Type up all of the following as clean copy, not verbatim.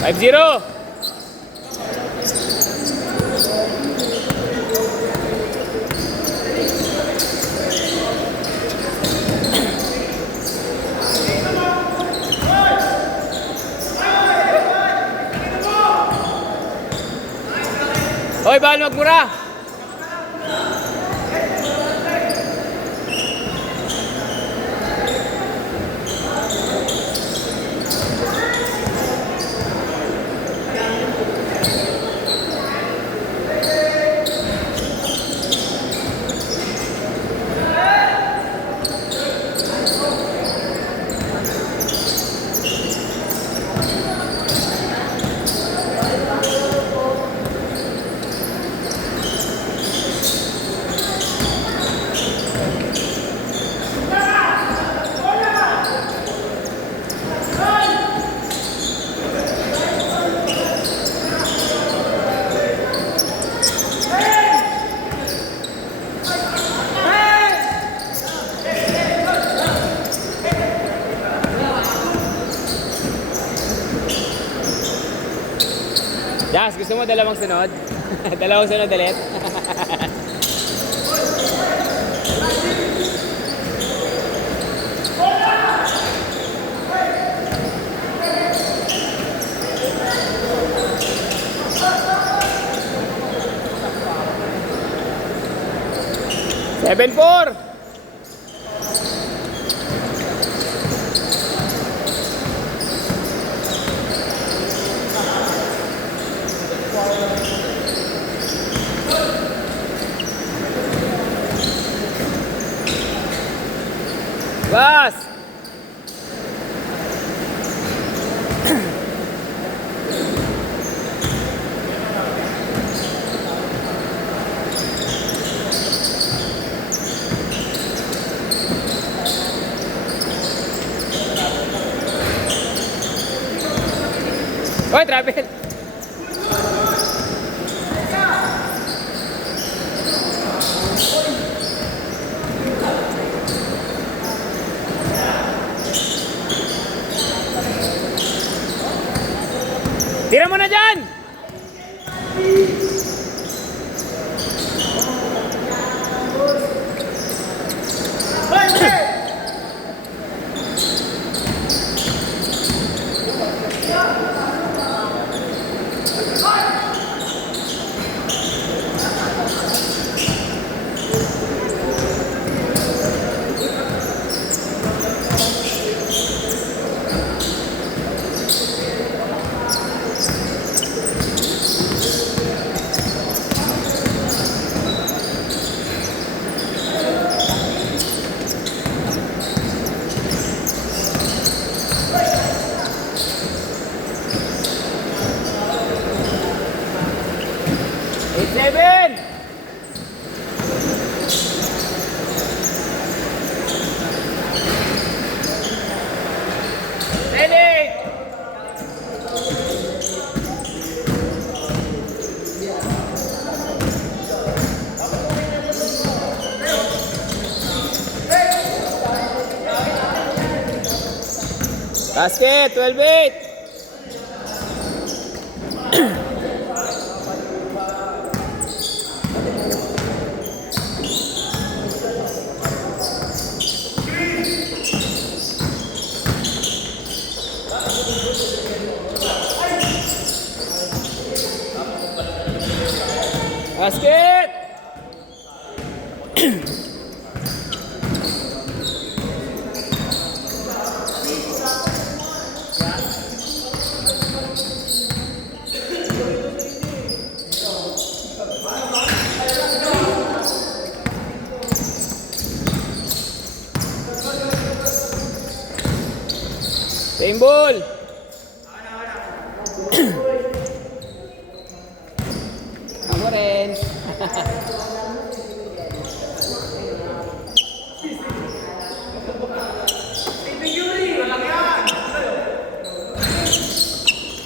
5-0. Hoy, bawal magmura. Jas, gusto mo dalawang sunod? Dalawang sunod ulit? Seven, 4. Bas! Hoy, travel! Tira mo na dyan! Seven! Ready! Basket, 12-8! Basket! Same ball! Ako rin!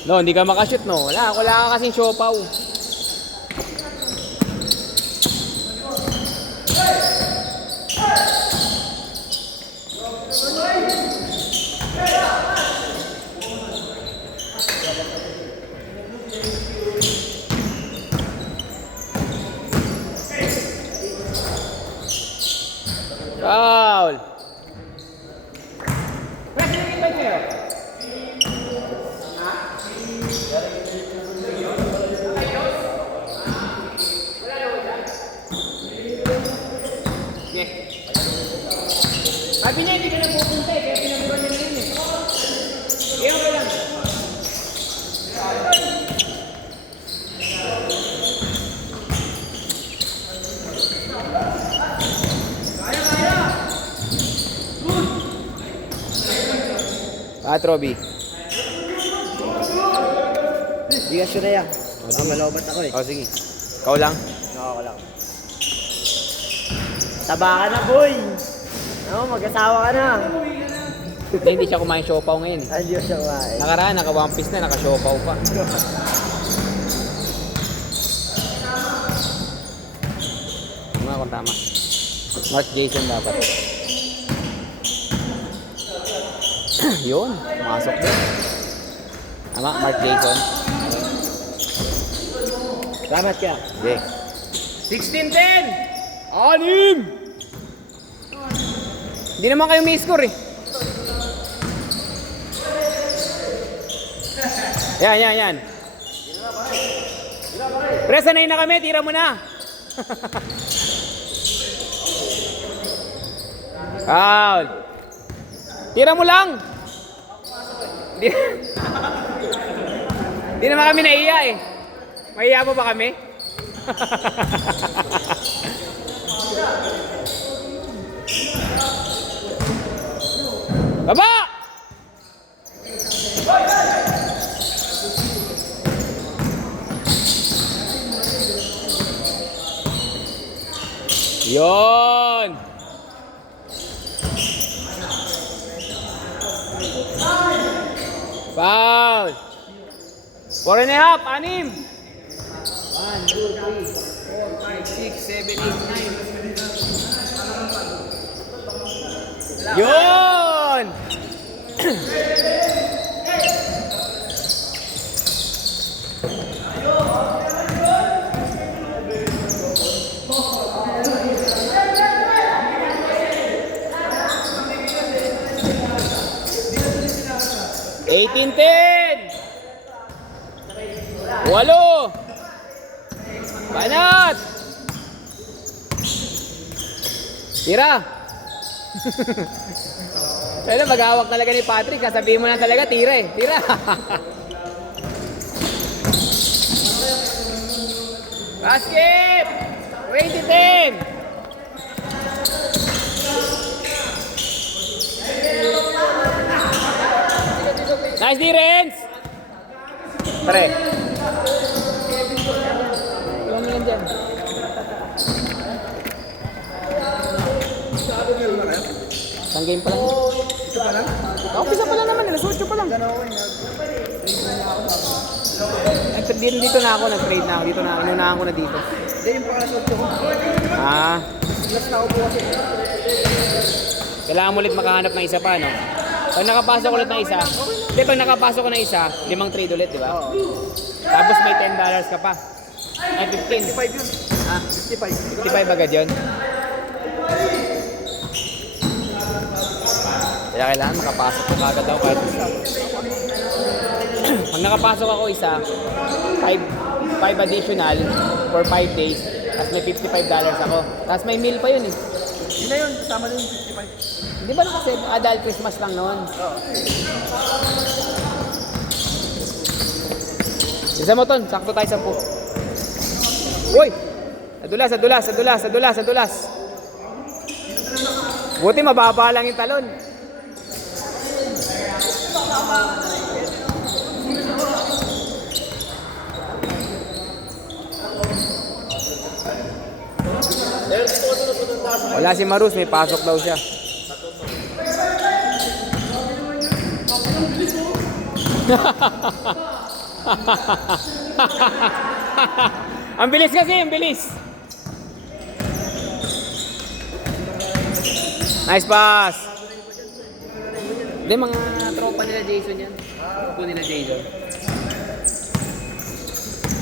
No, hindi ka makashoot, no? Wala ka kasing siopaw. Foul! Sabi niya hindi ka na pupunta eh, kaya pinagawa niya rin eh. Iyan ko lang. Trobi. Hindi ka sure yan. Malobat ako eh. O sige. Ikaw lang. Ako lang. Taba ka na, boy! No, mag-asawa ka na. Hindi siya kumain siopaw ngayon eh. Adios siya kumain. Nakaraan, naka one piece na, naka siopaw pa. Mga kung tama. Mark Jason dapat. Yun, masok din. Tama, Mark Jason. Salamat ka. Okay. 16-10! Anim! Hindi naman kayo may score eh. Yan. Pre, sanay na kami, tira mo na. Foul. Tira mo lang. Hindi naman kami naiya eh. Mahiya pa ba kami? Baba! Yon. Foul. 4 and a half, 6. 1, 2, 3, 4, 5, 6, 7, 8, 9. Yon. $18-10. 8. Banat. Tira. Pero mag-hawak talaga ni Patrick. Sabihin mo na talaga, tira eh. Tira. Basket. 20-10. Nice defense. Pre. Iwan mo lang dyan. Isang game pa lang. Ito pa lang? Umpisa pa lang naman. Nasucho pa lang. Dito na ako. Nag-trade na ako. Dito na. Inunahan ko na dito. Hindi, yung pangalasot ko. Ah. Last na upo kasi. Kailangan mo ulit makahanap ng isa pa, no? Pag nakapasok ulit ng isa, hindi, pag nakapasok ko ng isa, 5 trade ulit, di ba? Oo. Tapos may $10 ka pa. Ay, 15. 55 yun. Ah, 55. 55 agad yun. Kaya kailangan makapasok ko kagad ako kahit isa. Pag nakapasok ako isa, 5 additional for 5 days, tapos may $55 ako. Tapos may meal pa yun eh. Yun na yun, kasama na yung 55. Hindi ba kasi dahil Christmas lang noon? Oo. Isa mo ton, sakto tayo 10. Uy! Sadulas. Buti mababa lang yung talon. Wala si Marus, may pasok daw siya. Ang bilis kasi, ang bilis. Nice pass. Hindi, mga tropa nila Jason yan. Tropa nila Jason.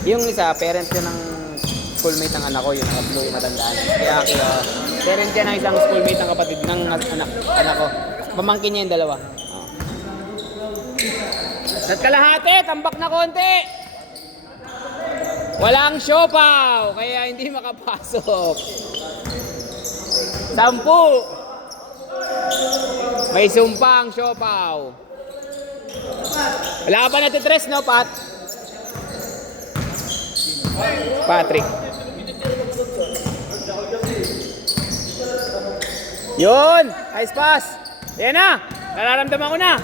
Yung isa, parent yun ng schoolmate ng anak ko, yung naka-blue, yung matandaan. Kaya, parent yan ng isang schoolmate ng kapatid ng anak ko. Pamangkin niya yung dalawa. Oh. At kalahati, tambak na konti. Walang siopaw, kaya hindi makapasok. 10. May sumpang siopaw. Wala ka pa natitres, no, Pat? Patrick. Yun! Nice pass! Yan na! Nararamdaman ko na!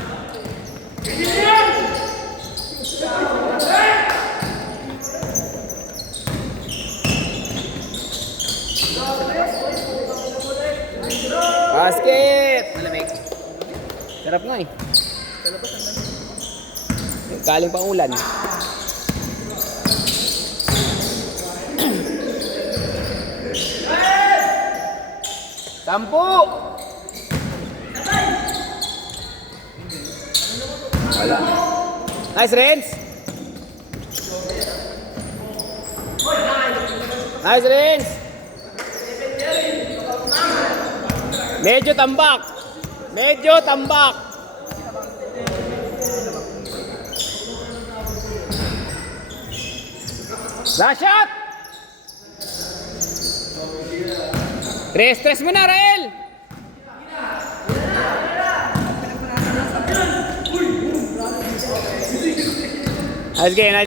Basket! Malamig. Sarap nga eh. Galing pang ulan. Sampu! Wala. Nice, Renz! Nice, Renz! Medyo tambak. Medyo tambak. Last shot! Stress mo na, Rael! Nice game, nice.